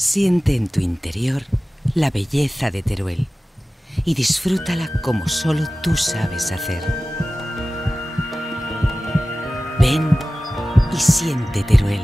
Siente en tu interior la belleza de Teruel y disfrútala como solo tú sabes hacer. Ven y siente Teruel.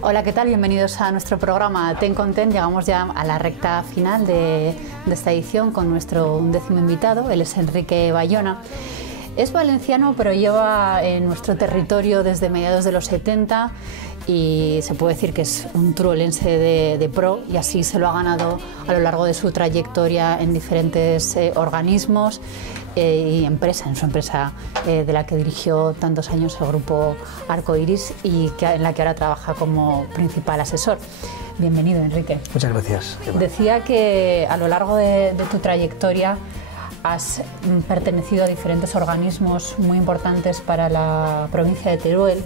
Hola, ¿qué tal? Bienvenidos a nuestro programa Ten Content. Llegamos ya a la recta final de esta edición con nuestro 11º invitado. Él es Enrique Bayona. Es valenciano, pero lleva en nuestro territorio desde mediados de los 70 y se puede decir que es un turolense de pro, y así se lo ha ganado a lo largo de su trayectoria en diferentes organismos y en su empresa de la que dirigió tantos años, el grupo Arcoiris, y en la que ahora trabaja como principal asesor. Bienvenido, Enrique. Muchas gracias. Decía que a lo largo de tu trayectoria has pertenecido a diferentes organismos muy importantes para la provincia de Teruel,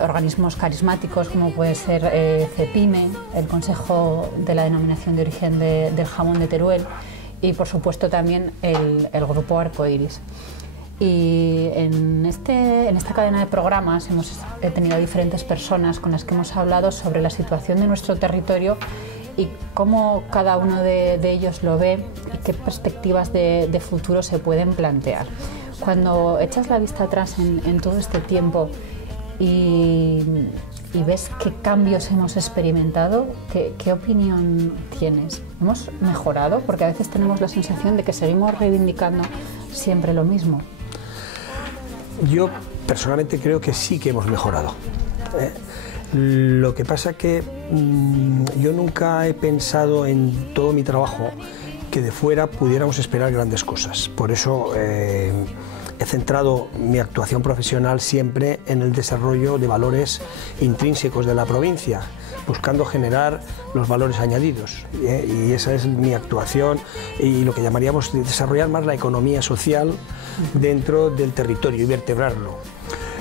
organismos carismáticos como puede ser CEPIME, el Consejo de la Denominación de Origen del Jamón de Teruel, y por supuesto también el grupo Arcoiris. Y en esta cadena de programas hemos tenido diferentes personas con las que hemos hablado sobre la situación de nuestro territorio y cómo cada uno de ellos lo ve y qué perspectivas de futuro se pueden plantear. Cuando echas la vista atrás en todo este tiempo y ves qué cambios hemos experimentado, ¿qué opinión tienes? ¿Hemos mejorado? Porque a veces tenemos la sensación de que seguimos reivindicando siempre lo mismo. Yo personalmente creo que sí que hemos mejorado. Lo que pasa que yo nunca he pensado en todo mi trabajo que de fuera pudiéramos esperar grandes cosas. Por eso he centrado mi actuación profesional siempre en el desarrollo de valores intrínsecos de la provincia, buscando generar los valores añadidos, y esa es mi actuación y lo que llamaríamos desarrollar más la economía social dentro del territorio y vertebrarlo.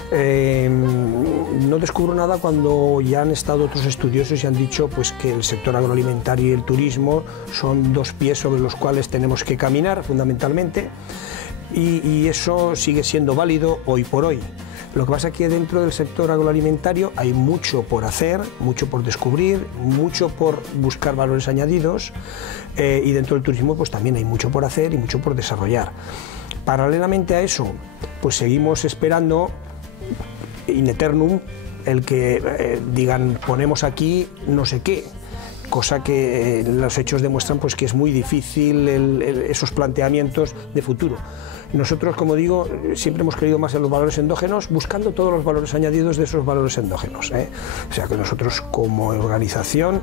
No descubro nada cuando ya han estado otros estudiosos y han dicho pues, que el sector agroalimentario y el turismo son dos pies sobre los cuales tenemos que caminar fundamentalmente, y eso sigue siendo válido hoy por hoy. Lo que pasa es que dentro del sector agroalimentario hay mucho por hacer, mucho por descubrir, mucho por buscar valores añadidos, y dentro del turismo pues también hay mucho por hacer y mucho por desarrollar. Paralelamente a eso, pues seguimos esperando in eternum el que digan ponemos aquí no sé qué, cosa que los hechos demuestran pues que es muy difícil esos planteamientos de futuro. Nosotros, como digo, siempre hemos creído más en los valores endógenos, buscando todos los valores añadidos de esos valores endógenos, O sea que nosotros como organización,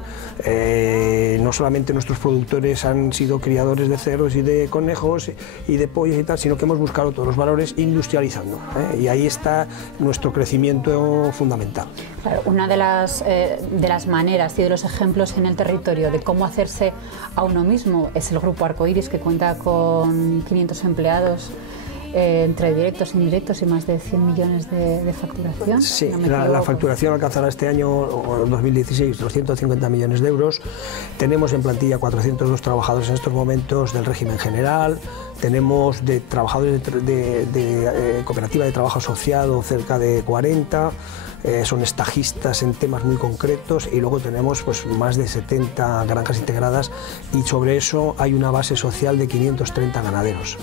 no solamente nuestros productores han sido criadores de cerdos y de conejos y de pollos y tal, sino que hemos buscado todos los valores industrializando, y ahí está nuestro crecimiento fundamental. Claro, una de las maneras y de los ejemplos en el territorio de cómo hacerse a uno mismo es el grupo Arcoiris, que cuenta con 500 empleados entre directos e indirectos y más de 100 millones de facturación. Sí, la facturación alcanzará este año 2016 250 millones de euros. Tenemos en plantilla 402 trabajadores en estos momentos del régimen general. Tenemos de trabajadores de cooperativa de trabajo asociado cerca de 40. Son estajistas en temas muy concretos, y luego tenemos pues, más de 70 granjas integradas, y sobre eso hay una base social de 530 ganaderos.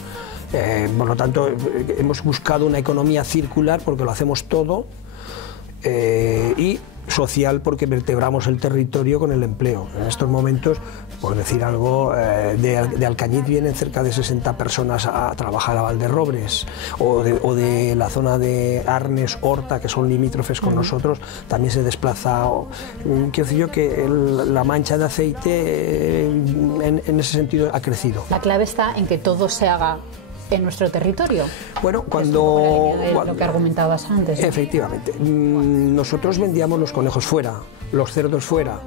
Por lo tanto, hemos buscado una economía circular porque lo hacemos todo y social, porque vertebramos el territorio con el empleo. En estos momentos, por decir algo, de Alcañiz vienen cerca de 60 personas a trabajar a Valderrobres, o de la zona de Arnes, Horta, que son limítrofes con nosotros, también se desplaza. Quiero decir yo que la mancha de aceite en ese sentido ha crecido. La clave está en que todo se haga en nuestro territorio. Bueno, lo que argumentabas antes, ¿no? Efectivamente. Nosotros vendíamos los conejos fuera, los cerdos fuera.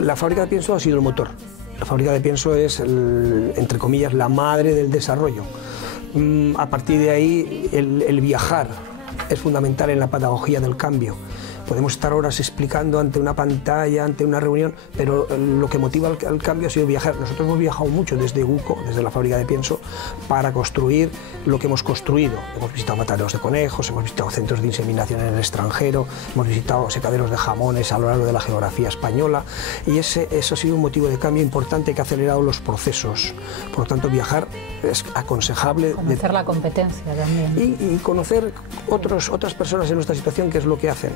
La fábrica de pienso ha sido el motor. La fábrica de pienso es, entre comillas, la madre del desarrollo. A partir de ahí, el viajar es fundamental en la pedagogía del cambio. Podemos estar horas explicando ante una pantalla, ante una reunión, pero lo que motiva el cambio ha sido viajar. Nosotros hemos viajado mucho desde UCO, desde la fábrica de pienso, para construir lo que hemos construido. Hemos visitado mataderos de conejos, hemos visitado centros de inseminación en el extranjero, hemos visitado secaderos de jamones a lo largo de la geografía española, y eso ha sido un motivo de cambio importante que ha acelerado los procesos. Por lo tanto, viajar es aconsejable. Conocer la competencia también. Y conocer otras personas en nuestra situación, qué es lo que hacen.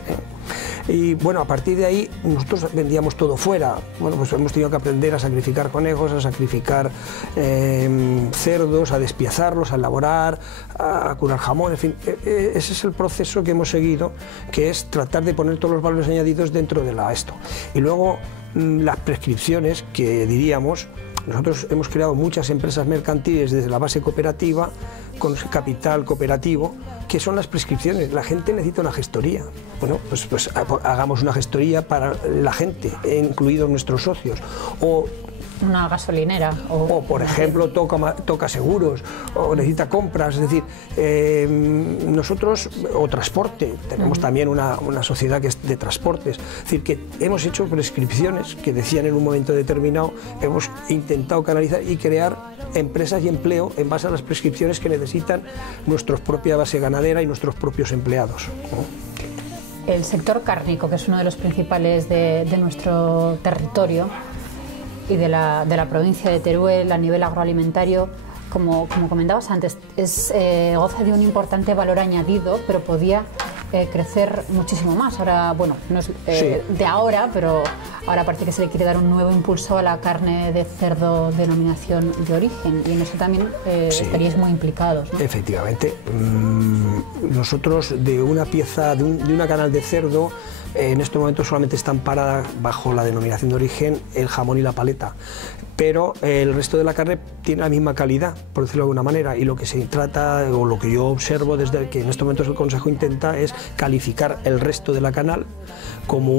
Y bueno, a partir de ahí nosotros vendíamos todo fuera. Bueno, pues hemos tenido que aprender a sacrificar conejos, a sacrificar cerdos, a despiezarlos, a elaborar, a curar jamón, en fin. Ese es el proceso que hemos seguido, que es tratar de poner todos los valores añadidos dentro de esto. Y luego las prescripciones, que diríamos, nosotros hemos creado muchas empresas mercantiles desde la base cooperativa, con capital cooperativo, que son las prescripciones. La gente necesita una gestoría. Bueno, pues hagamos una gestoría para la gente, incluidos nuestros socios. O una gasolinera. O por ejemplo, toca seguros, o necesita compras, es decir, nosotros, o transporte, tenemos también una sociedad que es de transportes, es decir, que hemos hecho prescripciones que decían en un momento determinado, hemos intentado canalizar y crear empresas y empleo en base a las prescripciones que necesitan nuestra propia base ganadera y nuestros propios empleados, ¿no? El sector cárnico, que es uno de los principales de nuestro territorio y de la provincia de Teruel a nivel agroalimentario, como comentabas antes, goza de un importante valor añadido, pero podía crecer muchísimo más. Ahora, bueno, no es de ahora, pero ahora parece que se le quiere dar un nuevo impulso a la carne de cerdo denominación de origen, y en eso también estaríais muy implicados, ¿no? Efectivamente. Nosotros de una pieza, de una canal de cerdo, en este momento solamente están paradas bajo la denominación de origen el jamón y la paleta, pero el resto de la carne tiene la misma calidad, por decirlo de alguna manera, y lo que se trata, o lo que yo observo desde que en estos momentos el Consejo intenta, es calificar el resto de la canal como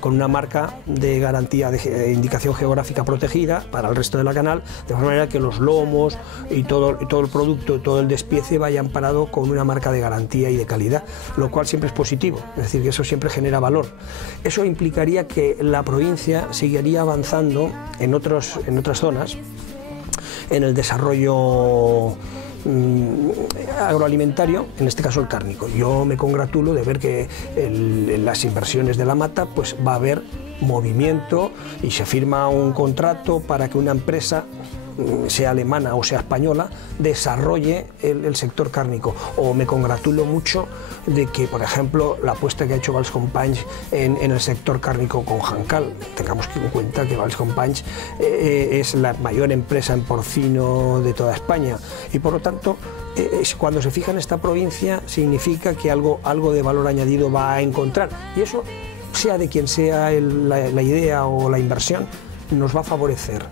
con una marca de garantía de indicación geográfica protegida para el resto de la canal, de manera que los lomos y todo el producto, todo el despiece vaya amparado con una marca de garantía y de calidad, lo cual siempre es positivo, es decir, que eso siempre genera valor. Eso implicaría que la provincia seguiría avanzando en otras zonas, en el desarrollo agroalimentario, en este caso el cárnico. Yo me congratulo de ver que en las inversiones de la mata pues va a haber movimiento y se firma un contrato para que una empresa, sea alemana o sea española, desarrolle el sector cárnico. O me congratulo mucho de que, por ejemplo, la apuesta que ha hecho Valls Companys en el sector cárnico con Jancal, tengamos en cuenta que Valls Companys es la mayor empresa en porcino de toda España, y por lo tanto cuando se fija en esta provincia significa que algo de valor añadido va a encontrar, y eso, sea de quien sea la idea o la inversión, nos va a favorecer.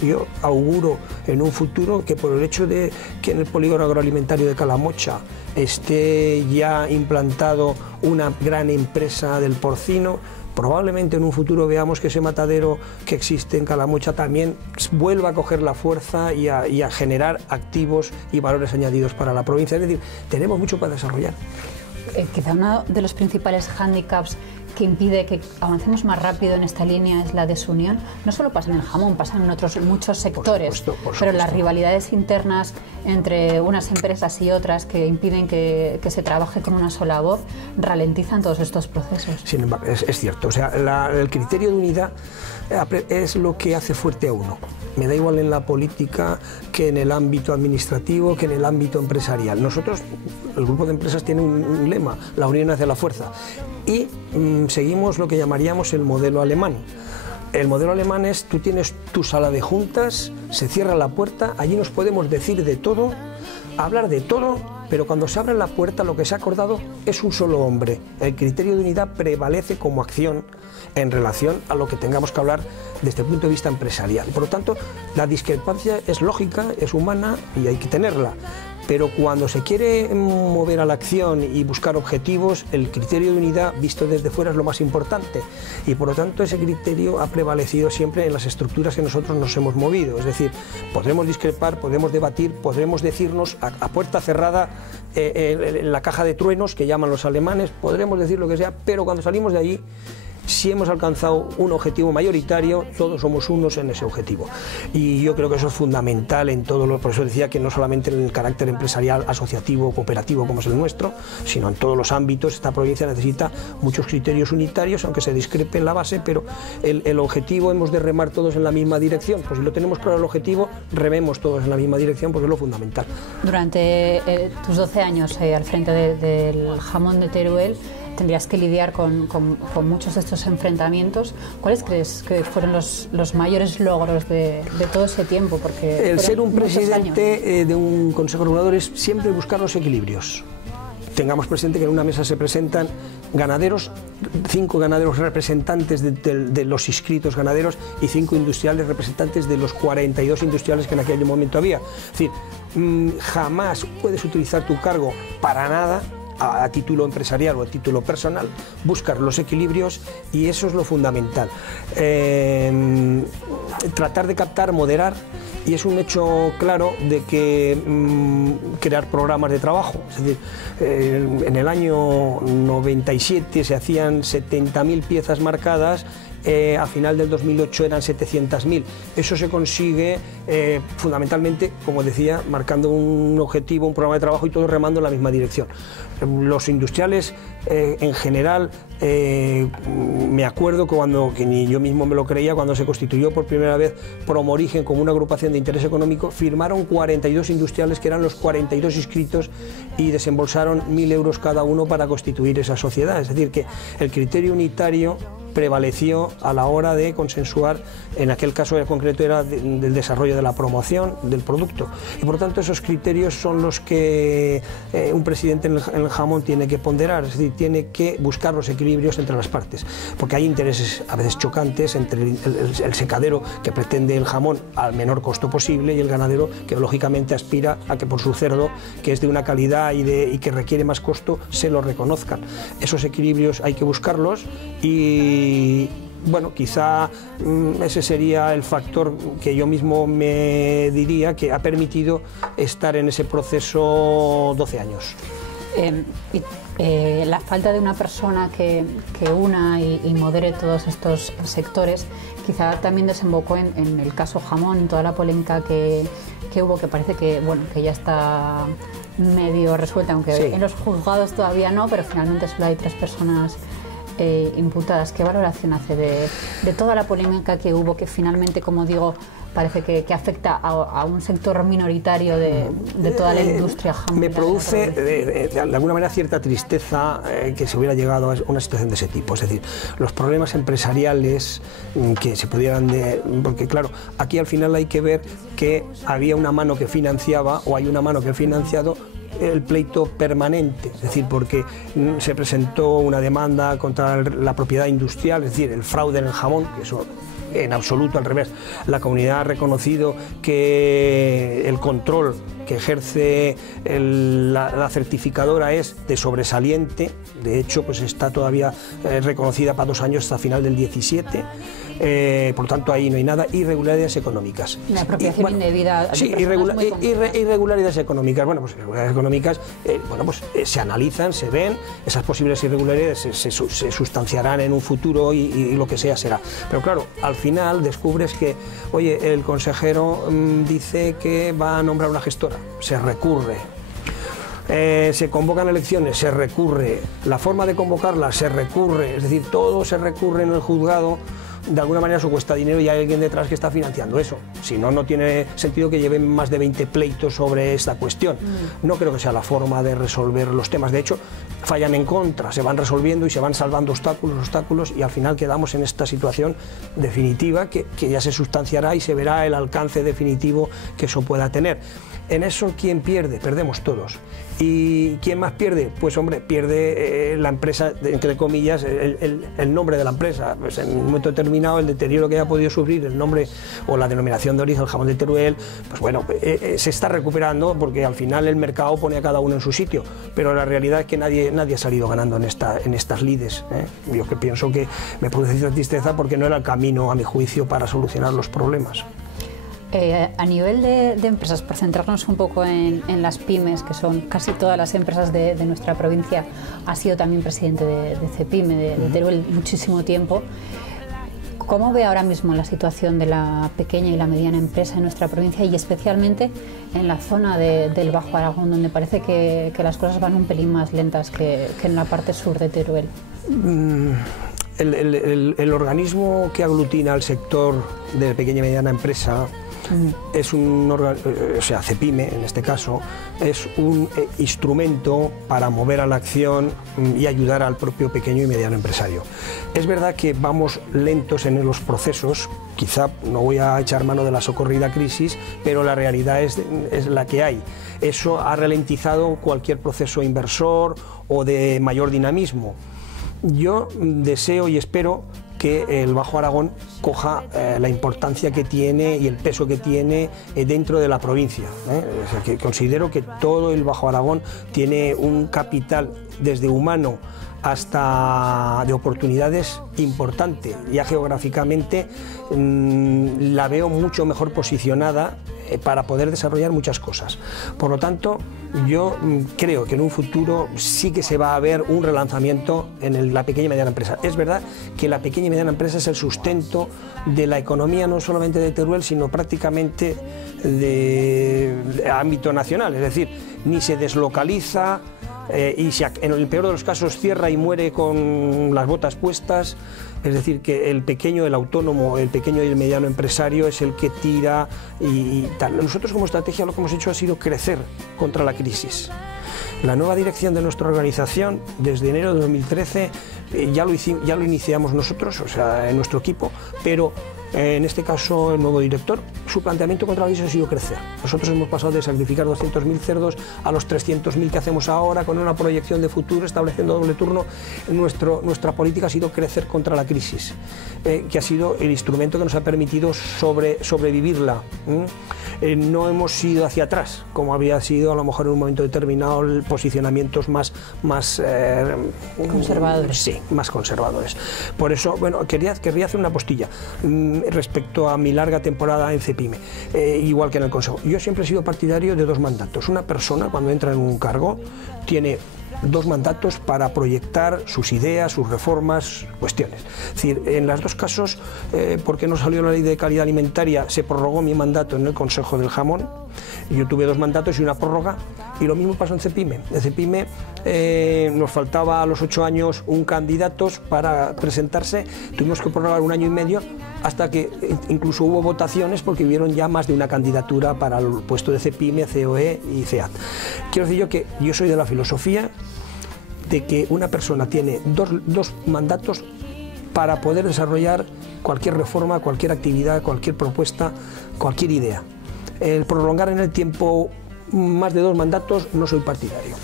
Yo auguro en un futuro que, por el hecho de que en el polígono agroalimentario de Calamocha esté ya implantado una gran empresa del porcino, probablemente en un futuro veamos que ese matadero que existe en Calamocha también vuelva a coger la fuerza y a generar activos y valores añadidos para la provincia. Es decir, tenemos mucho para desarrollar. Quizá uno de los principales hándicaps que impide que avancemos más rápido en esta línea es la desunión. No solo pasa en el jamón, pasa en otros muchos sectores, por supuesto. Pero las rivalidades internas entre unas empresas y otras que impiden que se trabaje con una sola voz ralentizan todos estos procesos. Sin embargo, es cierto, o sea, el criterio de unidad es lo que hace fuerte a uno. Me da igual en la política que en el ámbito administrativo, que en el ámbito empresarial. Nosotros, el grupo de empresas tiene un lema, la unión hace la fuerza, y seguimos lo que llamaríamos el modelo alemán. El modelo alemán es, tú tienes tu sala de juntas, se cierra la puerta, allí nos podemos decir de todo, hablar de todo, pero cuando se abre la puerta lo que se ha acordado es un solo hombre. El criterio de unidad prevalece como acción en relación a lo que tengamos que hablar desde el punto de vista empresarial. Por lo tanto, la discrepancia es lógica, es humana y hay que tenerla. Pero cuando se quiere mover a la acción y buscar objetivos, el criterio de unidad visto desde fuera es lo más importante. Y por lo tanto ese criterio ha prevalecido siempre en las estructuras que nosotros nos hemos movido. Es decir, podremos discrepar, podemos debatir, podremos decirnos a puerta cerrada en la caja de truenos que llaman los alemanes, podremos decir lo que sea, pero cuando salimos de allí, si hemos alcanzado un objetivo mayoritario, todos somos unos en ese objetivo. Y yo creo que eso es fundamental en todo lo, por eso decía que no solamente en el carácter empresarial, asociativo, cooperativo como es el nuestro, sino en todos los ámbitos. Esta provincia necesita muchos criterios unitarios, aunque se discrepe en la base, pero el objetivo hemos de remar todos en la misma dirección. Pues si lo tenemos claro el objetivo, rememos todos en la misma dirección porque es lo fundamental. Durante tus 12 años al frente del jamón de Teruel, tendrías que lidiar con muchos de estos enfrentamientos. ¿Cuáles crees que fueron los mayores logros de todo ese tiempo? Porque el ser un presidente de un consejo regulador es siempre buscar los equilibrios. Tengamos presente que en una mesa se presentan ganaderos, 5 ganaderos representantes de los inscritos ganaderos y 5 industriales representantes de los 42 industriales que en aquel momento había. Es decir, jamás puedes utilizar tu cargo para nada a título empresarial o a título personal, buscar los equilibrios y eso es lo fundamental. Tratar de captar, moderar, y es un hecho claro de que crear programas de trabajo. Es decir, en el año 97 se hacían 70.000 piezas marcadas. A final del 2008 eran 700.000. Eso se consigue fundamentalmente, como decía, marcando un objetivo, un programa de trabajo y todos remando en la misma dirección. Los industriales en general, me acuerdo que ni yo mismo me lo creía, cuando se constituyó por primera vez Promorigen como una agrupación de interés económico, firmaron 42 industriales que eran los 42 inscritos y desembolsaron 1.000 euros cada uno para constituir esa sociedad. Es decir, que el criterio unitario prevaleció a la hora de consensuar, en aquel caso en concreto era del desarrollo de la promoción del producto. Y por lo tanto esos criterios son los que un presidente en el jamón tiene que ponderar, es decir, tiene que buscar los equilibrios entre las partes, porque hay intereses a veces chocantes entre el secadero que pretende el jamón al menor costo posible y el ganadero que lógicamente aspira a que por su cerdo, que es de una calidad y que requiere más costo, se lo reconozcan. Esos equilibrios hay que buscarlos y bueno, quizá ese sería el factor que yo mismo me diría que ha permitido estar en ese proceso 12 años. La falta de una persona que una y modere todos estos sectores quizá también desembocó en el caso jamón, en toda la polémica que hubo, que parece que, bueno, que ya está medio resuelta, aunque sí, en los juzgados todavía no, pero finalmente solo hay 3 personas imputadas. ¿Qué valoración hace de toda la polémica que hubo, que finalmente, como digo, parece que afecta a un sector minoritario de toda la industria jamonera? Me produce de alguna manera cierta tristeza que se hubiera llegado a una situación de ese tipo. Es decir, los problemas empresariales que se pudieran... porque claro, aquí al final hay que ver que había una mano que financiaba o hay una mano que ha financiado el pleito permanente, es decir, porque se presentó una demanda contra la propiedad industrial, es decir, el fraude en el jamón, que eso en absoluto, al revés. La comunidad ha reconocido que el control que ejerce la certificadora es de sobresaliente, de hecho pues está todavía reconocida para 2 años hasta final del 17, por tanto ahí no hay nada. Irregularidades económicas. La apropiación indebida. Sí, irregularidades económicas. Bueno, pues irregularidades económicas se analizan, se ven, esas posibles irregularidades se sustanciarán en un futuro y lo que sea será. Pero claro, al final descubres que, oye, el consejero dice que va a nombrar una gestora, se recurre. Se convocan elecciones, se recurre. La forma de convocarlas se recurre, es decir, todo se recurre en el juzgado. De alguna manera eso cuesta dinero y hay alguien detrás que está financiando eso. Si no, no tiene sentido que lleven más de 20 pleitos sobre esta cuestión. No creo que sea la forma de resolver los temas. De hecho, fallan en contra, se van resolviendo y se van salvando obstáculos y al final quedamos en esta situación definitiva que ya se sustanciará y se verá el alcance definitivo que eso pueda tener. En eso, ¿quién pierde? Perdemos todos. ¿Y quién más pierde? Pues hombre, pierde la empresa, entre comillas, el nombre de la empresa. Pues en un momento determinado, el deterioro que haya podido sufrir el nombre o la denominación de origen, el jamón de Teruel, pues bueno, se está recuperando porque al final el mercado pone a cada uno en su sitio. Pero la realidad es que nadie ha salido ganando en estas lides. Yo que pienso que me produce cierta tristeza porque no era el camino, a mi juicio, para solucionar los problemas. A nivel de empresas, por centrarnos un poco en las pymes, que son casi todas las empresas de nuestra provincia, ha sido también presidente de CEPIME, de Teruel, muchísimo tiempo. ¿Cómo ve ahora mismo la situación de la pequeña y la mediana empresa en nuestra provincia y especialmente en la zona del Bajo Aragón, donde parece que las cosas van un pelín más lentas que en la parte sur de Teruel? El organismo que aglutina al sector de pequeña y mediana empresa es CEPIME en este caso, es un instrumento para mover a la acción y ayudar al propio pequeño y mediano empresario. Es verdad que vamos lentos en los procesos, quizá no voy a echar mano de la socorrida crisis, pero la realidad es la que hay. Eso ha ralentizado cualquier proceso inversor o de mayor dinamismo. Yo deseo y espero que el Bajo Aragón coja la importancia que tiene y el peso que tiene dentro de la provincia. O sea, que considero que todo el Bajo Aragón tiene un capital desde humano hasta de oportunidades importante. Ya geográficamente la veo mucho mejor posicionada para poder desarrollar muchas cosas. Por lo tanto, yo creo que en un futuro sí que se va a ver un relanzamiento en la pequeña y mediana empresa. Es verdad que la pequeña y mediana empresa es el sustento de la economía no solamente de Teruel, sino prácticamente de ámbito nacional, es decir, ni se deslocaliza, y en el peor de los casos cierra y muere con las botas puestas. Es decir, que el pequeño, el autónomo, el pequeño y el mediano empresario es el que tira y tal. Nosotros como estrategia lo que hemos hecho ha sido crecer contra la crisis. La nueva dirección de nuestra organización, desde enero de 2013, ya lo iniciamos nosotros, o sea, en nuestro equipo, pero en este caso el nuevo director, su planteamiento contra la crisis ha sido crecer. Nosotros hemos pasado de sacrificar 200.000 cerdos a los 300.000 que hacemos ahora, con una proyección de futuro, estableciendo doble turno. Nuestra política ha sido crecer contra la crisis, que ha sido el instrumento que nos ha permitido sobrevivirla. No hemos ido hacia atrás, como había sido a lo mejor en un momento determinado posicionamientos más conservadores. Sí, más conservadores. Por eso, bueno, querría hacer una postilla respecto a mi larga temporada en CEPIME, igual que en el Consejo. Yo siempre he sido partidario de 2 mandatos. Una persona, cuando entra en un cargo, tiene 2 mandatos para proyectar sus ideas, sus reformas, cuestiones. Es decir, en los 2 casos, porque no salió la ley de calidad alimentaria, se prorrogó mi mandato en el Consejo del Jamón. Yo tuve 2 mandatos y una prórroga, y lo mismo pasó en CEPIME. En CEPIME nos faltaba a los 8 años un candidato para presentarse, tuvimos que prorrogar 1 año y medio, hasta que incluso hubo votaciones porque hubieron ya más de una candidatura para el puesto de CEPIME, COE y CEAT. Quiero decir que yo soy de la filosofía de que una persona tiene dos mandatos para poder desarrollar cualquier reforma, cualquier actividad, cualquier propuesta, cualquier idea. El prolongar en el tiempo más de 2 mandatos no soy partidario.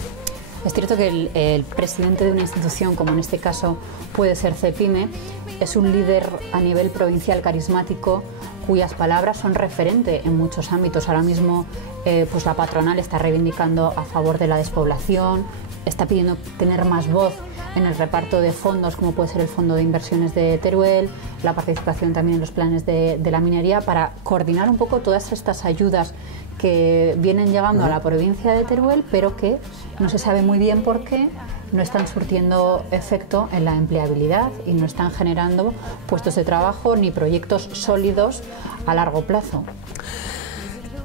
Es cierto que el presidente de una institución, como en este caso puede ser CEPIME, es un líder a nivel provincial carismático, cuyas palabras son referente en muchos ámbitos. Ahora mismo pues la patronal está reivindicando a favor de la despoblación, está pidiendo tener más voz en el reparto de fondos, como puede ser el Fondo de Inversiones de Teruel, la participación también en los planes de la minería, para coordinar un poco todas estas ayudas que vienen llegando a la provincia de Teruel, pero que no se sabe muy bien por qué no están surtiendo efecto en la empleabilidad y no están generando puestos de trabajo ni proyectos sólidos a largo plazo.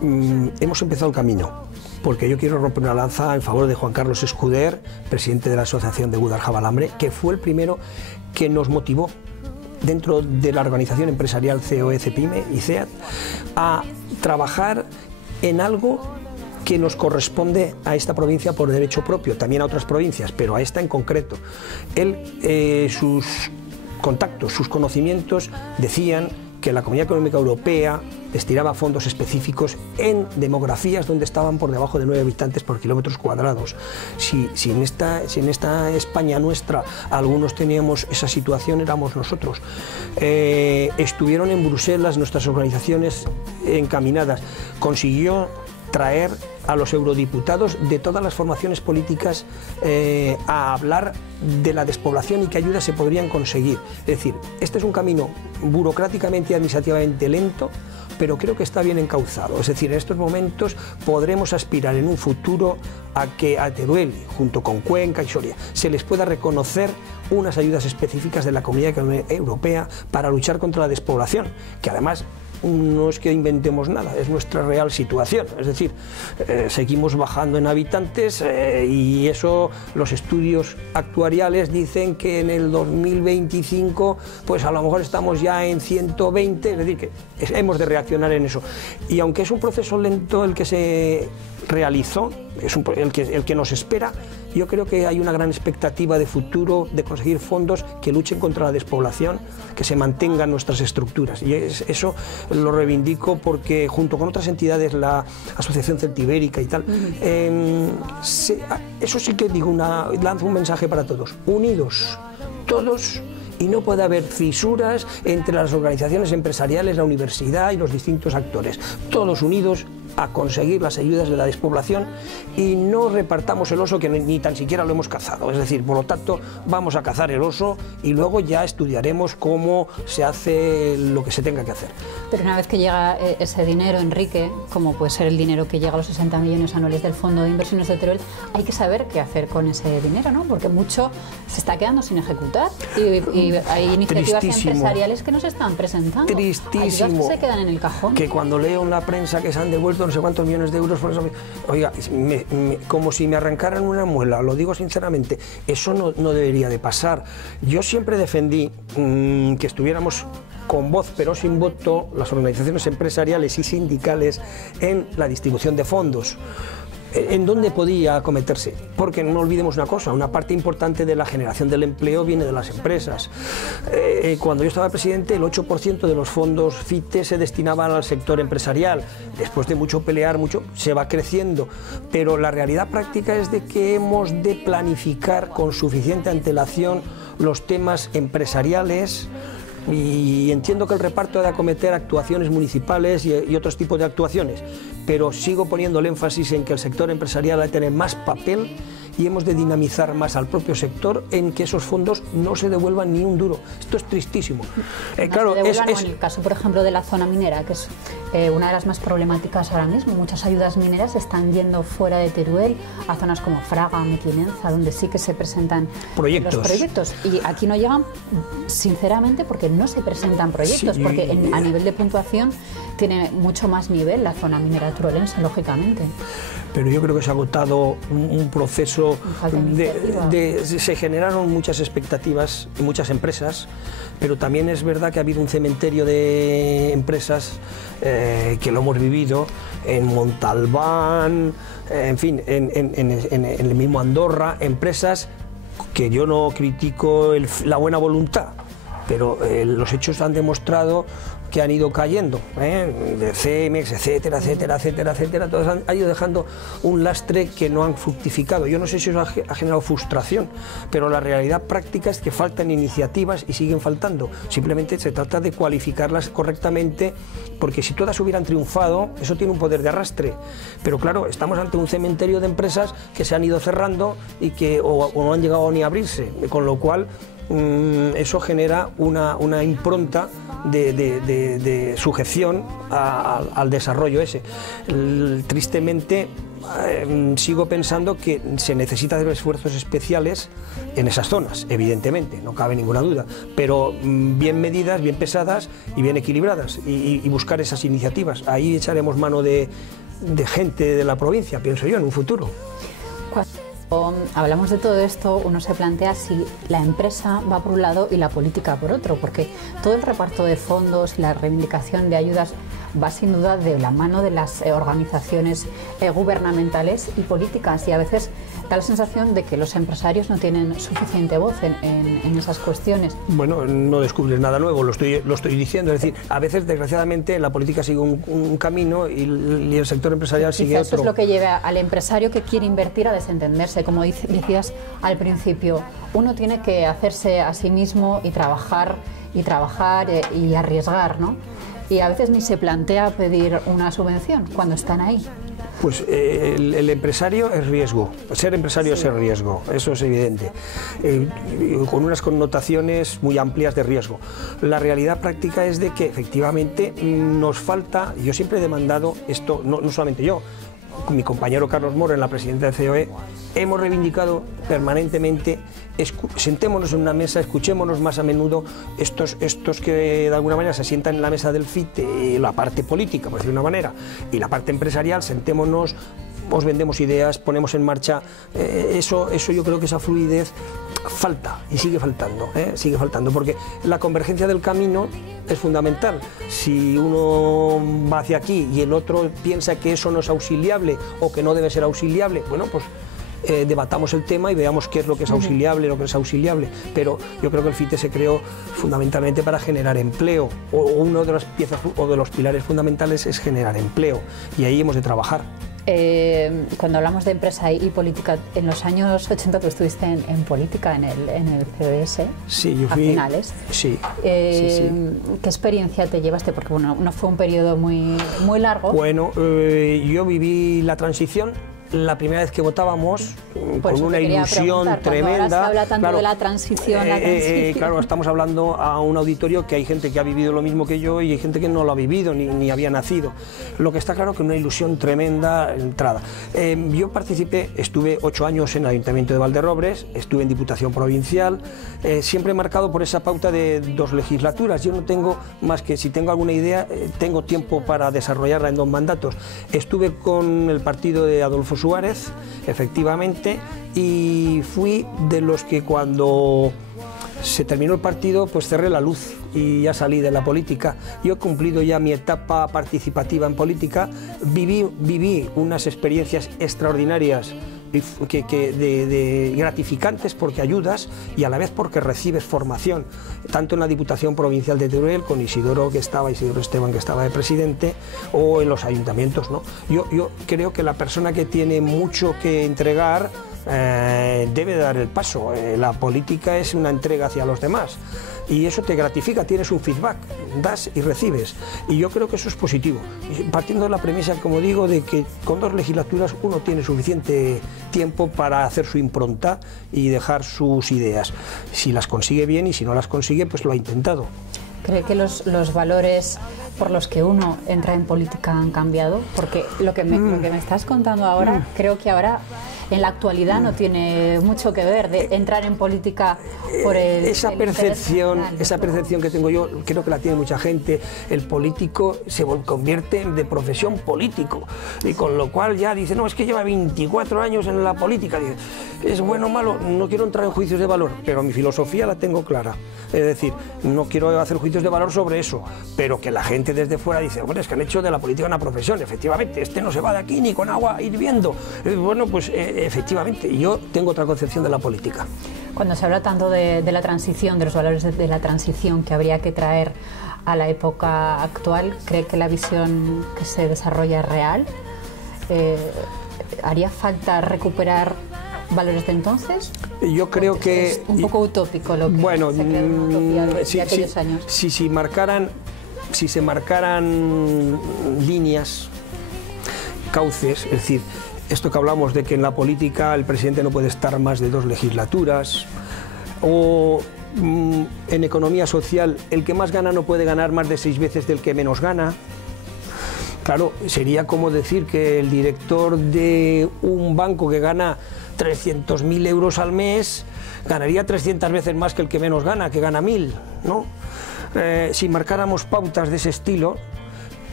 Hemos empezado el camino, porque yo quiero romper una lanza en favor de Juan Carlos Escuder, presidente de la Asociación de Gudar-Jabalambre, que fue el primero que nos motivó dentro de la organización empresarial COE, CEPIME y CEAT a trabajar en algo que nos corresponde a esta provincia por derecho propio, también a otras provincias, pero a esta en concreto. Él, sus contactos, sus conocimientos decían que la Comunidad Económica Europea destinaba fondos específicos en demografías donde estaban por debajo de 9 habitantes por kilómetros cuadrados. Si en esta España nuestra algunos teníamos esa situación, éramos nosotros. Estuvieron en Bruselas nuestras organizaciones encaminadas. Consiguió traer a los eurodiputados de todas las formaciones políticas a hablar de la despoblación y qué ayudas se podrían conseguir. Es decir, este es un camino burocráticamente y administrativamente lento, pero creo que está bien encauzado. Es decir, en estos momentos podremos aspirar en un futuro a que a Teruel, junto con Cuenca y Soria, se les pueda reconocer unas ayudas específicas de la Comunidad Europea para luchar contra la despoblación, que además no es que inventemos nada, es nuestra real situación. Es decir, seguimos bajando en habitantes y eso, los estudios actuariales dicen que en el 2025 pues a lo mejor estamos ya en 120, es decir, que hemos de reaccionar en eso. Y aunque es un proceso lento el que se realizó, es el que nos espera, yo creo que hay una gran expectativa de futuro de conseguir fondos que luchen contra la despoblación, que se mantengan nuestras estructuras, y eso lo reivindico porque junto con otras entidades, la Asociación Celtibérica y tal, eso sí que digo, lanzo un mensaje para todos: unidos todos, y no puede haber fisuras entre las organizaciones empresariales, la universidad y los distintos actores, todos unidos a conseguir las ayudas de la despoblación, y no repartamos el oso que ni tan siquiera lo hemos cazado. Es decir, por lo tanto, vamos a cazar el oso y luego ya estudiaremos cómo se hace lo que se tenga que hacer. Pero una vez que llega ese dinero, Enrique, como puede ser el dinero que llega a los 60 millones anuales del Fondo de Inversiones de Teruel, hay que saber qué hacer con ese dinero, ¿no? Porque mucho se está quedando sin ejecutar y hay iniciativas empresariales que no se están presentando. Tristísimo. Ayudas que se quedan en el cajón. Que cuando leo en la prensa que se han devuelto no sé cuántos millones de euros por eso, oiga, como si me arrancaran una muela, lo digo sinceramente, eso no debería de pasar. Yo siempre defendí que estuviéramos con voz pero sin voto las organizaciones empresariales y sindicales en la distribución de fondos. ¿En dónde podía acometerse? Porque no olvidemos una cosa, una parte importante de la generación del empleo viene de las empresas. Cuando yo estaba presidente, el 8% de los fondos FITE se destinaban al sector empresarial. Después de mucho pelear, se va creciendo, pero la realidad práctica es de que hemos de planificar con suficiente antelación los temas empresariales. Y entiendo que el reparto ha de acometer actuaciones municipales y otros tipos de actuaciones, pero sigo poniendo el énfasis en que el sector empresarial ha de tener más papel y hemos de dinamizar más al propio sector en que esos fondos no se devuelvan ni un duro. Esto es tristísimo. Claro, en el caso, por ejemplo, de la zona minera, que es una de las más problemáticas ahora mismo. Muchas ayudas mineras están yendo fuera de Teruel a zonas como Fraga, Mequinenza, donde sí que se presentan los proyectos. Y aquí no llegan, sinceramente, porque no se presentan proyectos, sí, porque a nivel de puntuación tiene mucho más nivel la zona minera turolense, lógicamente. Pero yo creo que se ha agotado un proceso se generaron muchas expectativas en muchas empresas, pero también es verdad que ha habido un cementerio de empresas que lo hemos vivido en Montalbán, en fin, en el mismo Andorra, empresas que yo no critico la buena voluntad, pero los hechos han demostrado que han ido cayendo, de Cemex, etcétera, etcétera, etcétera, etcétera, todos han ido dejando un lastre que no han fructificado. Yo no sé si eso ha generado frustración, pero la realidad práctica es que faltan iniciativas y siguen faltando. Simplemente se trata de cualificarlas correctamente, porque si todas hubieran triunfado, eso tiene un poder de arrastre. Pero claro, estamos ante un cementerio de empresas que se han ido cerrando y que o no han llegado ni a abrirse, con lo cual eso genera una impronta de sujeción al desarrollo ese. Tristemente, sigo pensando que se necesita hacer esfuerzos especiales en esas zonas, evidentemente, no cabe ninguna duda, pero bien medidas, bien pesadas y bien equilibradas, y buscar esas iniciativas. Ahí echaremos mano de gente de la provincia, pienso yo, en un futuro. Cuando hablamos de todo esto, uno se plantea si la empresa va por un lado y la política por otro, porque todo el reparto de fondos y la reivindicación de ayudas va sin duda de la mano de las organizaciones gubernamentales y políticas, y a veces da la sensación de que los empresarios no tienen suficiente voz en esas cuestiones. Bueno, no descubres nada nuevo, lo estoy diciendo, es decir, a veces desgraciadamente la política sigue un camino y el sector empresarial sigue otro. Eso es lo que lleva al empresario que quiere invertir a desentenderse, como decías al principio. Uno tiene que hacerse a sí mismo y trabajar y arriesgar, ¿no? Y a veces ni se plantea pedir una subvención cuando están ahí. Pues el empresario es riesgo, ser empresario es riesgo, eso es evidente, con unas connotaciones muy amplias de riesgo. La realidad práctica es de que efectivamente nos falta, yo siempre he demandado esto, no solamente yo, con mi compañero Carlos Moro en la presidencia de COE, hemos reivindicado permanentemente, sentémonos en una mesa, escuchémonos más a menudo, estos que de alguna manera se sientan en la mesa del FIT, la parte política, por decir de una manera, y la parte empresarial, sentémonos, os vendemos ideas, ponemos en marcha, eso yo creo que esa fluidez falta y sigue faltando, porque la convergencia del camino es fundamental. Si uno va hacia aquí y el otro piensa que eso no es auxiliable o que no debe ser auxiliable, bueno, pues debatamos el tema y veamos qué es lo que es auxiliable, lo que es auxiliable. Pero yo creo que el FITE se creó fundamentalmente para generar empleo, o una de las piezas o de los pilares fundamentales es generar empleo, y ahí hemos de trabajar. Cuando hablamos de empresa y política, en los años 80 tú estuviste en política en el COS, sí, yo fui, a finales. Sí, ¿Qué experiencia te llevaste? Porque bueno, no fue un periodo muy largo. Bueno, yo viví la transición. La primera vez que votábamos, con una ilusión tremenda. Ahora se habla tanto de la transición, claro, estamos hablando a un auditorio que hay gente que ha vivido lo mismo que yo y hay gente que no lo ha vivido ni había nacido. Lo que está claro que una ilusión tremenda entrada. Yo participé, estuve 8 años en el Ayuntamiento de Valderrobres, estuve en Diputación Provincial, siempre marcado por esa pauta de 2 legislaturas. Yo no tengo más que, si tengo alguna idea, tengo tiempo para desarrollarla en 2 mandatos. Estuve con el partido de Adolfo Suárez, efectivamente, y fui de los que cuando se terminó el partido pues cerré la luz y ya salí de la política. Yo he cumplido ya mi etapa participativa en política, viví unas experiencias extraordinarias de gratificantes, porque ayudas y a la vez porque recibes formación, tanto en la Diputación Provincial de Teruel con Isidoro Esteban, que estaba de presidente, o en los ayuntamientos, ¿no? Yo creo que la persona que tiene mucho que entregar debe dar el paso. La política es una entrega hacia los demás y eso te gratifica, tienes un feedback, das y recibes, y yo creo que eso es positivo, partiendo de la premisa, como digo, de que con 2 legislaturas uno tiene suficiente tiempo para hacer su impronta y dejar sus ideas. Si las consigue bien, y si no las consigue, pues lo ha intentado. ¿Cree que los valores por los que uno entra en política han cambiado? Porque lo que me estás contando ahora, creo que ahora en la actualidad no tiene mucho que ver de entrar en política por esa percepción que tengo yo, creo que la tiene mucha gente. El político se convierte de profesión político, y con lo cual ya dice, no, es que lleva 24 años en la política. Dice, es bueno o malo, no quiero entrar en juicios de valor, pero mi filosofía la tengo clara. Es decir, no quiero hacer juicios de valor sobre eso, pero que la gente desde fuera dice, bueno, es que han hecho de la política una profesión, efectivamente, este no se va de aquí ni con agua hirviendo. Bueno, pues efectivamente, yo tengo otra concepción de la política. Cuando se habla tanto de la transición, de los valores de la transición que habría que traer a la época actual? ¿Cree que la visión que se desarrolla es real? ¿Haría falta recuperar valores de entonces? Yo creo que... Es un poco utópico lo que se creó en una utopía de aquellos años. Si se marcaran líneas, cauces, es decir, esto que hablamos de que en la política el presidente no puede estar más de 2 legislaturas, o en economía social el que más gana no puede ganar más de 6 veces del que menos gana. Claro, sería como decir que el director de un banco que gana 300.000 euros al mes ganaría 300 veces más que el que menos gana, que gana 1.000, ¿no? Si marcáramos pautas de ese estilo,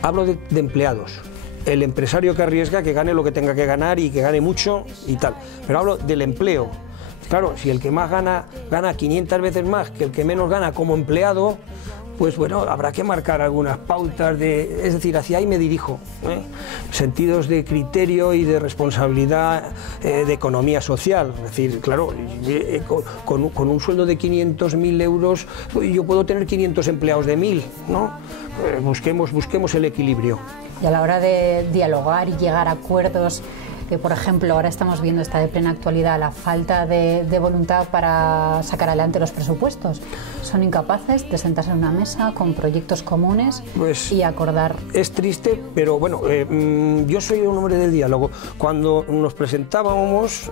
hablo de empleados. El empresario que arriesga, que gane lo que tenga que ganar y que gane mucho y tal. Pero hablo del empleo. Claro, si el que más gana 500 veces más que el que menos gana como empleado, pues bueno, habrá que marcar algunas pautas es decir, hacia ahí me dirijo, sentidos de criterio y de responsabilidad de economía social. Es decir, claro, con un sueldo de 500.000 euros, yo puedo tener 500 empleados de 1.000, ¿no? Busquemos el equilibrio. Y a la hora de dialogar y llegar a acuerdos, que por ejemplo ahora estamos viendo, está de plena actualidad, la falta de voluntad para sacar adelante los presupuestos. Son incapaces de sentarse en una mesa con proyectos comunes y acordar. Es triste, pero bueno, yo soy un hombre del diálogo. Cuando nos presentábamos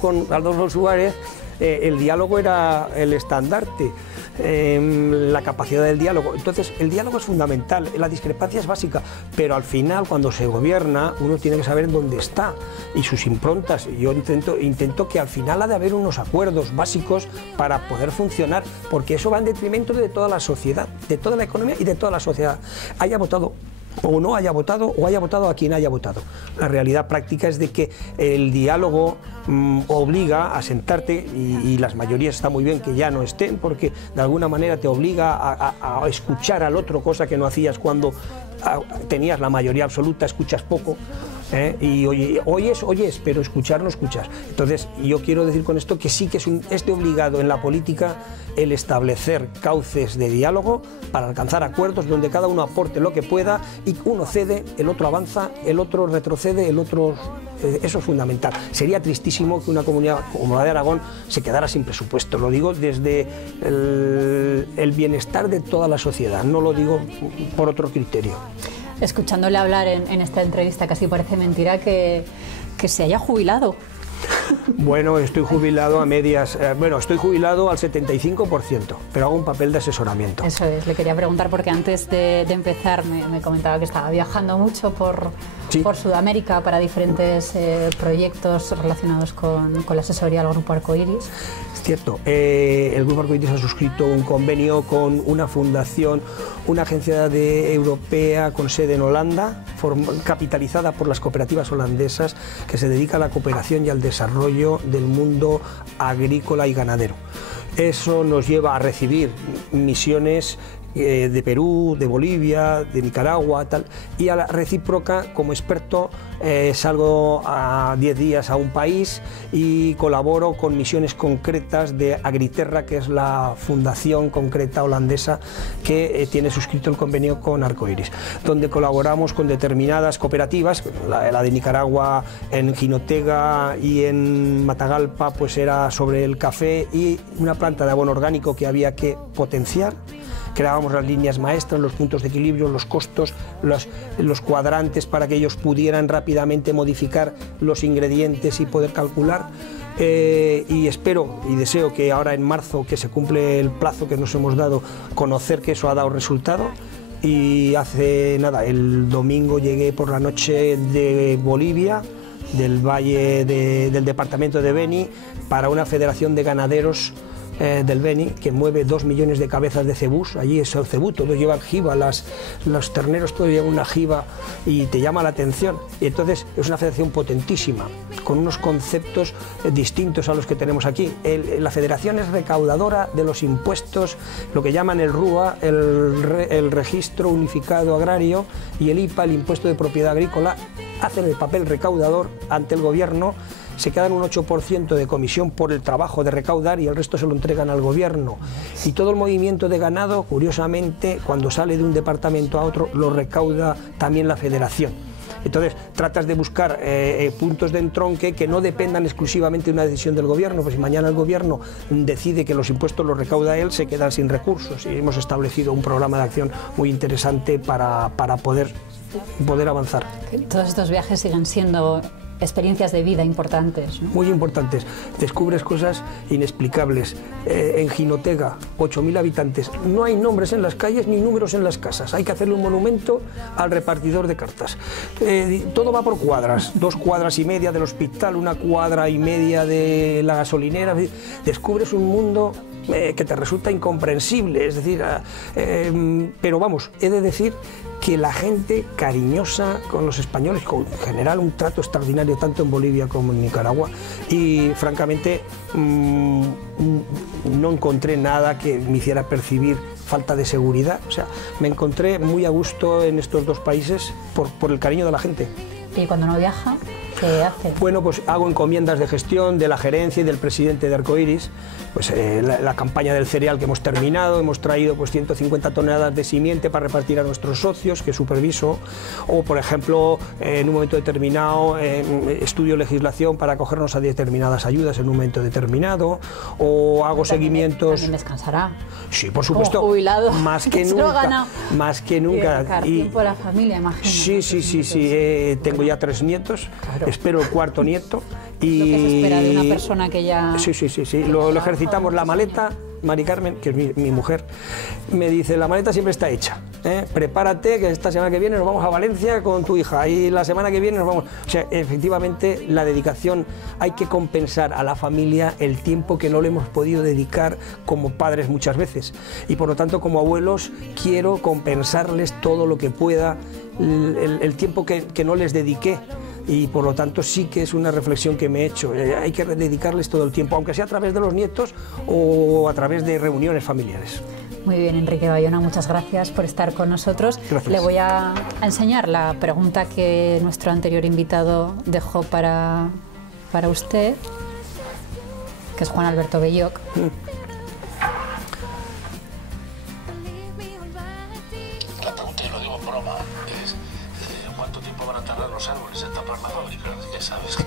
con Adolfo Suárez, el diálogo era el estandarte, la capacidad del diálogo. Entonces, el diálogo es fundamental, la discrepancia es básica, pero al final, cuando se gobierna, uno tiene que saber dónde está y sus improntas. Yo intento que al final ha de haber unos acuerdos básicos para poder funcionar, porque eso va en detrimento de toda la sociedad, de toda la economía y de toda la sociedad. Haya votado o no haya votado, o haya votado a quien haya votado. La realidad práctica es de que el diálogo obliga a sentarte, y las mayorías está muy bien que ya no estén, porque de alguna manera te obliga a escuchar al otro, cosa que no hacías cuando tenías la mayoría absoluta, escuchas poco. Y oyes, pero escuchar no escuchas. Entonces, yo quiero decir con esto que sí que es de obligado en la política el establecer cauces de diálogo para alcanzar acuerdos donde cada uno aporte lo que pueda, y uno cede, el otro avanza, el otro retrocede, el otro... Eso es fundamental. Sería tristísimo que una comunidad como la de Aragón se quedara sin presupuesto. Lo digo desde el bienestar de toda la sociedad, no lo digo por otro criterio. Escuchándole hablar en esta entrevista, casi parece mentira que se haya jubilado. Bueno, estoy jubilado a medias, estoy jubilado al 75%, pero hago un papel de asesoramiento. Eso es, le quería preguntar porque antes de empezar me comentaba que estaba viajando mucho por Sudamérica para diferentes proyectos relacionados con la asesoría al Grupo Arcoiris. Es cierto, el Grupo Arcoiris ha suscrito un convenio con una fundación, una agencia europea con sede en Holanda, capitalizada por las cooperativas holandesas, que se dedica a la cooperación y al desarrollo del mundo agrícola y ganadero. Eso nos lleva a recibir misiones de Perú, de Bolivia, de Nicaragua, tal, y a la recíproca, como experto, salgo a 10 días a un país y colaboro con misiones concretas de Agriterra, que es la fundación concreta holandesa que tiene suscrito el convenio con Arcoiris, donde colaboramos con determinadas cooperativas. La de Nicaragua en Jinotega y en Matagalpa pues era sobre el café y una planta de abono orgánico que había que potenciar. Creábamos las líneas maestras, los puntos de equilibrio, los costos, los cuadrantes para que ellos pudieran rápidamente modificar los ingredientes y poder calcular. Y espero y deseo que ahora en marzo, que se cumple el plazo que nos hemos dado, conocer que eso ha dado resultado. Y hace nada, el domingo llegué por la noche de Bolivia, del valle del departamento de Beni, para una federación de ganaderos del Beni, que mueve 2 millones de cabezas de cebús. Allí es el cebú, todos llevan jiba, los terneros todos llevan una jiba y te llama la atención. Y entonces es una federación potentísima, con unos conceptos distintos a los que tenemos aquí. La federación es recaudadora de los impuestos, lo que llaman el RUA, el Registro Unificado Agrario, y el IPA, el Impuesto de Propiedad Agrícola, hacen el papel recaudador ante el gobierno. se quedan un 8% de comisión por el trabajo de recaudar y el resto se lo entregan al gobierno. Y todo el movimiento de ganado, curiosamente, cuando sale de un departamento a otro, lo recauda también la federación. Entonces tratas de buscar puntos de entronque que no dependan exclusivamente de una decisión del gobierno, pues si mañana el gobierno decide que los impuestos los recauda él, se quedan sin recursos, y hemos establecido un programa de acción muy interesante para poder avanzar. Todos estos viajes siguen siendo experiencias de vida importantes, ¿no? Muy importantes. Descubres cosas inexplicables. En Jinotega, 8.000 habitantes, no hay nombres en las calles ni números en las casas. Hay que hacerle un monumento al repartidor de cartas. Todo va por cuadras, 2 cuadras y media del hospital, 1 cuadra y media de la gasolinera. Descubres un mundo que te resulta incomprensible, es decir, pero vamos, he de decir que la gente cariñosa con los españoles, con en general un trato extraordinario tanto en Bolivia como en Nicaragua, y francamente no encontré nada que me hiciera percibir falta de seguridad. O sea, me encontré muy a gusto en estos 2 países por el cariño de la gente. ¿Y cuando no viaja, qué hace? Bueno, pues hago encomiendas de gestión de la gerencia y del presidente de Arcoiris. Pues la campaña del cereal que hemos terminado, hemos traído pues 150 toneladas de simiente para repartir a nuestros socios que superviso, o por ejemplo en un momento determinado estudio legislación para acogernos a determinadas ayudas en un momento determinado, o hago seguimientos. También descansará. Sí, por supuesto. Como jubilado. Más que nunca. Más que nunca. Y tiempo a la familia, imagino. Sí. Tengo ya 3 nietos. Claro. Espero el 4.º nieto. Y lo que se espera de una persona que ya... Sí. Lo ejercitamos. La maleta, Mari Carmen, que es mi mujer, me dice, la maleta siempre está hecha. Prepárate, que esta semana que viene nos vamos a Valencia con tu hija, y la semana que viene nos vamos... O sea, efectivamente, la dedicación, hay que compensar a la familia el tiempo que no le hemos podido dedicar como padres muchas veces. Y por lo tanto, como abuelos, quiero compensarles todo lo que pueda, el tiempo que no les dediqué. Y por lo tanto sí que es una reflexión que me he hecho. Hay que dedicarles todo el tiempo, aunque sea a través de los nietos o a través de reuniones familiares. Muy bien, Enrique Bayona, muchas gracias por estar con nosotros. Gracias. Le voy a enseñar la pregunta que nuestro anterior invitado dejó para usted, que es Juan Alberto Belloc. La pregunta, y lo digo en broma, es ¿cuánto tiempo van a tardar los árboles en tapar la fábrica? Ya sabes que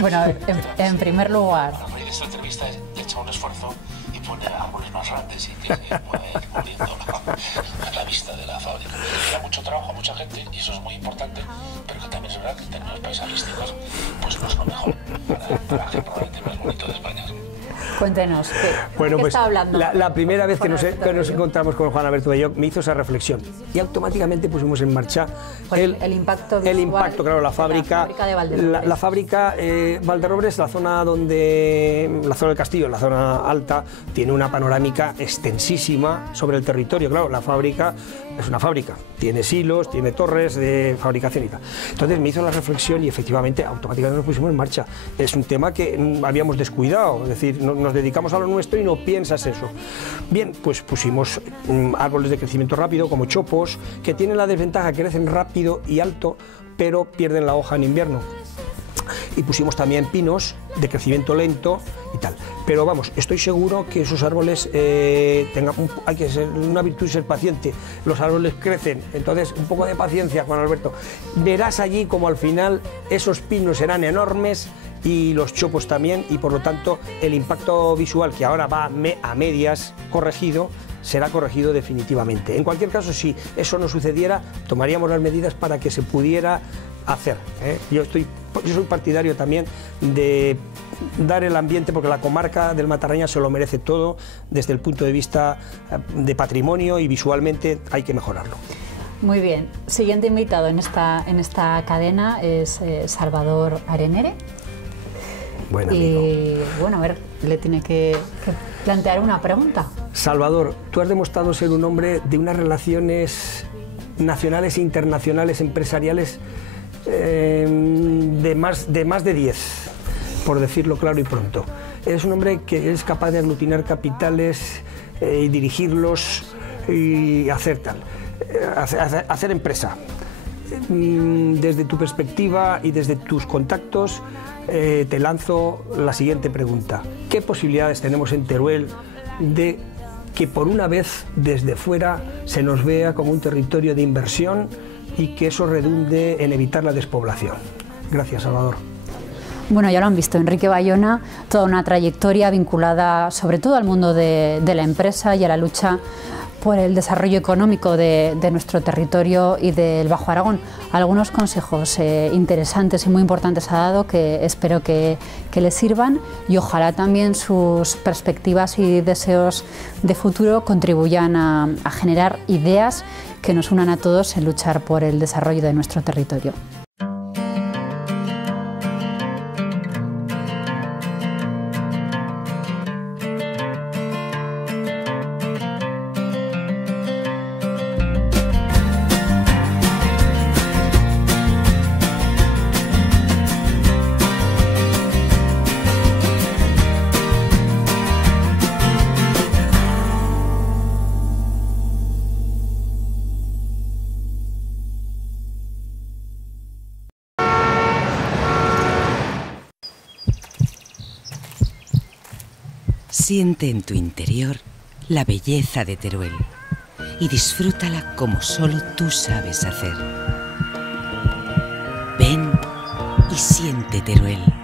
Bueno, a ver, en primer lugar... Para abrir esta entrevista he hecho un esfuerzo y pone árboles más grandes y que se pueda ir moviendo la vista de la fábrica. Da mucho trabajo a mucha gente y eso es muy importante, pero que también es verdad que en términos paisajísticos pues no es lo mejor para que probablemente más bonito de España. Cuéntenos, Bueno, ¿qué pues está hablando? La primera vez que nos encontramos con Juan Alberto Belloc me hizo esa reflexión y automáticamente pusimos en marcha el impacto visual. El impacto, claro, la fábrica de Valderobres. La fábrica Valderobres, la zona del castillo, la zona alta, tiene una panorámica extensísima sobre el territorio. Claro, la fábrica es una fábrica, tiene silos, tiene torres de fabricación y tal. Entonces me hizo la reflexión y efectivamente automáticamente nos pusimos en marcha. Es un tema que habíamos descuidado, es decir, nos dedicamos a lo nuestro y no piensas eso. Bien, pues pusimos árboles de crecimiento rápido como chopos, que tienen la desventaja que crecen rápido y alto, pero pierden la hoja en invierno. Y pusimos también pinos de crecimiento lento y tal. Pero vamos, estoy seguro que esos árboles hay que ser una virtud, ser paciente. Los árboles crecen, entonces un poco de paciencia, Juan Alberto. Verás allí como al final esos pinos serán enormes y los chopos también, y por lo tanto el impacto visual, que ahora va a medias corregido, será corregido definitivamente. En cualquier caso, si eso no sucediera, tomaríamos las medidas para que se pudiera hacer. Yo soy partidario también de dar el ambiente, porque la comarca del Matarraña se lo merece todo desde el punto de vista de patrimonio, y visualmente hay que mejorarlo. Muy bien. Siguiente invitado en esta cadena es Salvador Arenere. Buen amigo. amigo. Y bueno, a ver, le tiene que plantear una pregunta. Salvador, tú has demostrado ser un hombre de unas relaciones nacionales e internacionales empresariales de más de 10, por decirlo claro y pronto. Eres un hombre que es capaz de aglutinar capitales y dirigirlos y hacer empresa. desde tu perspectiva y desde tus contactos, te lanzo la siguiente pregunta. ¿Qué posibilidades tenemos en Teruel de que por una vez desde fuera se nos vea como un territorio de inversión y que eso redunde en evitar la despoblación? Gracias, Salvador. Bueno, ya lo han visto, Enrique Bayona, toda una trayectoria vinculada sobre todo al mundo de la empresa y a la lucha por el desarrollo económico de nuestro territorio y del Bajo Aragón. Algunos consejos interesantes y muy importantes ha dado que espero que les sirvan, y ojalá también sus perspectivas y deseos de futuro contribuyan a generar ideas que nos unan a todos en luchar por el desarrollo de nuestro territorio. Siente en tu interior la belleza de Teruel y disfrútala como solo tú sabes hacer. Ven y siente Teruel.